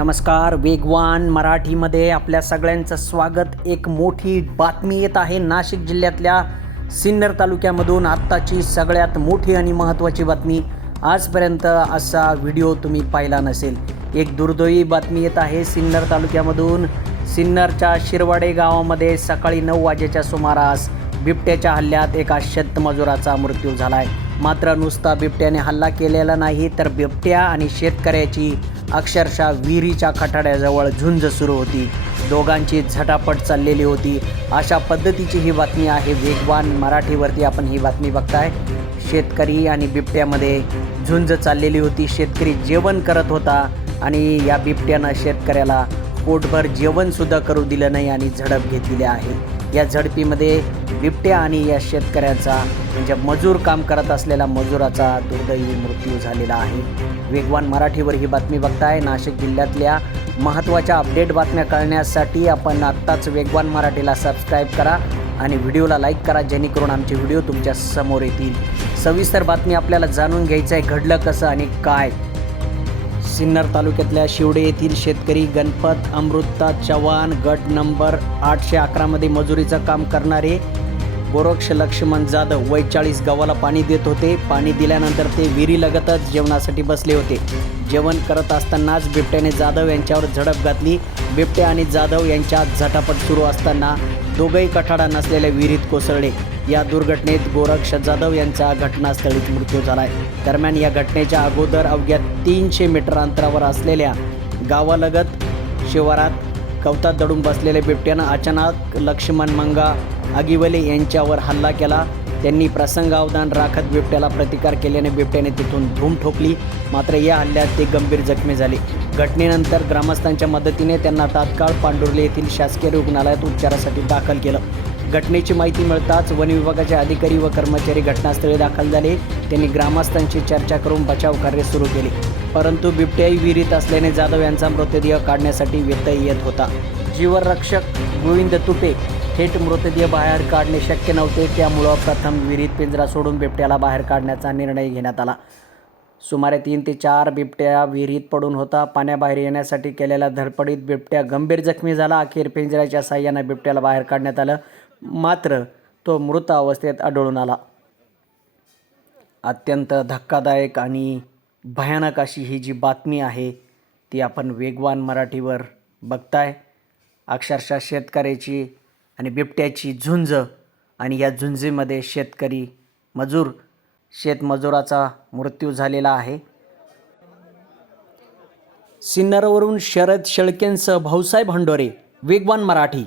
नमस्कार. वेगवान मराठीमध्ये आपल्या सगळ्यांचं स्वागत. एक मोठी बातमी येत आहे नाशिक जिल्ह्यातल्या सिन्नर तालुक्यामधून. आत्ताची सगळ्यात मोठी आणि महत्त्वाची बातमी. आजपर्यंत असा व्हिडिओ तुम्ही पाहिला नसेल. एक दुर्दैवी बातमी येत आहे सिन्नर तालुक्यामधून. सिन्नरच्या शिरवाडे गावामध्ये सकाळी 9 वाजेच्या सुमारास बिबट्याच्या हल्ल्यात एका शेतमजुराचा मृत्यू झाला आहे. मात्र नुसता बिबट्याने हल्ला केलेला नाही, तर बिबट्या आणि शेतकऱ्याची अक्षरशः विहिरीच्या खटाड्याजवळ झुंज सुरू होती. दोघांची झटापट चाललेली होती. अशा पद्धतीची ही बातमी आहे. वेगवान मराठीवरती आपण ही बातमी बघताय. शेतकरी आणि बिबट्यामध्ये झुंज चाललेली होती. शेतकरी जेवण करत होता आणि या बिबट्यानं शेतकऱ्याला पोटभर जेवणसुद्धा करू दिलं नाही आणि झडप घेतलेली आहे. या झडपीमध्ये बिबट्या आणि या शेतकऱ्याचा म्हणजे मजूर काम करत असलेला मजुराचा दुर्दैवी मृत्यू झालेला आहे. वेगवान मराठीवर ही बातमी बघताय. नाशिक जिल्ह्यातल्या महत्त्वाच्या अपडेट बातम्या कळण्यासाठी आपण आत्ताच वेगवान मराठीला सबस्क्राईब करा आणि व्हिडिओला लाईक करा, जेणेकरून आमचे व्हिडिओ तुमच्या समोर येतील. सविस्तर बातमी आपल्याला जाणून घ्यायचं आहे, घडलं कसं आणि काय. सिन्नर तालुक्यातल्या शिवडे येथील शेतकरी गणपत अमृता चव्हाण गट नंबर 811 मध्ये मजुरीचं काम करणारे गोरक्ष लक्ष्मण जाधव वय 40 गावाला पाणी देत होते. पाणी दिल्यानंतर ते विहिरीलगतच जेवणासाठी बसले होते. जेवण करत असतानाच बिबट्याने जाधव यांच्यावर झडप घातली. बिबट्या आणि जाधव यांच्यात झटापट सुरू असताना दोघंही कठाडा नसलेल्या विहिरीत कोसळले. या दुर्घटनेत गोरक्ष जाधव यांचा घटनास्थळीच मृत्यू झाला आहे. दरम्यान या घटनेच्या अगोदर अवघ्या 300 मीटर अंतरावर असलेल्या गावालगत शिवारात कवतात दडून बसलेल्या बिबट्यानं अचानक लक्ष्मण मंगा आगिवले यांच्यावर हल्ला केला. त्यांनी प्रसंगावधान राखत बिबट्याला प्रतिकार केल्याने बिबट्याने तिथून धूम ठोकली. मात्र या हल्ल्यात ते गंभीर जखमी झाले. घटनेनंतर ग्रामस्थांच्या मदतीने त्यांना तात्काळ पांडुर्ले येथील शासकीय रुग्णालयात उपचारासाठी दाखल केलं. घटनेची माहिती मिळताच वन विभागाचे अधिकारी व कर्मचारी घटनास्थळी दाखल झाले. त्यांनी ग्रामस्थांची चर्चा करून बचाव कार्य सुरू केले. परंतु बिबट्याही विहिरीत असल्याने जाधव यांचा मृतदेह काढण्यासाठी व्यत्यय येत होता. जीवरक्षक गोविंद तुपे थेट मृतदेह बाहेर काढणे शक्य नव्हते. त्यामुळं प्रथम विहिरीत पिंजरा सोडून बिबट्याला बाहेर काढण्याचा निर्णय घेण्यात आला. सुमारे 3 ते 4 बिबट्या विहिरीत पडून होता. पाण्याबाहेर येण्यासाठी केलेल्या धडपडीत बिबट्या गंभीर जखमी झाला. अखेर पिंजऱ्याच्या साहाय्याने बिबट्याला बाहेर काढण्यात आलं, मात्र तो मृत अवस्थेत आढळून आला. अत्यंत धक्कादायक आणि भयानक अशी ही जी बातमी आहे ती आपण वेगवान मराठीवर बघताय. अक्षरशः शेतकऱ्याची आणि बिबट्याची झुंज आणि या झुंजीमध्ये शेतमजुराचा मृत्यू झालेला आहे. सिन्नरवरून शरद शेळकेंसह भाऊसाहेब हंडोरे, वेगवान मराठी.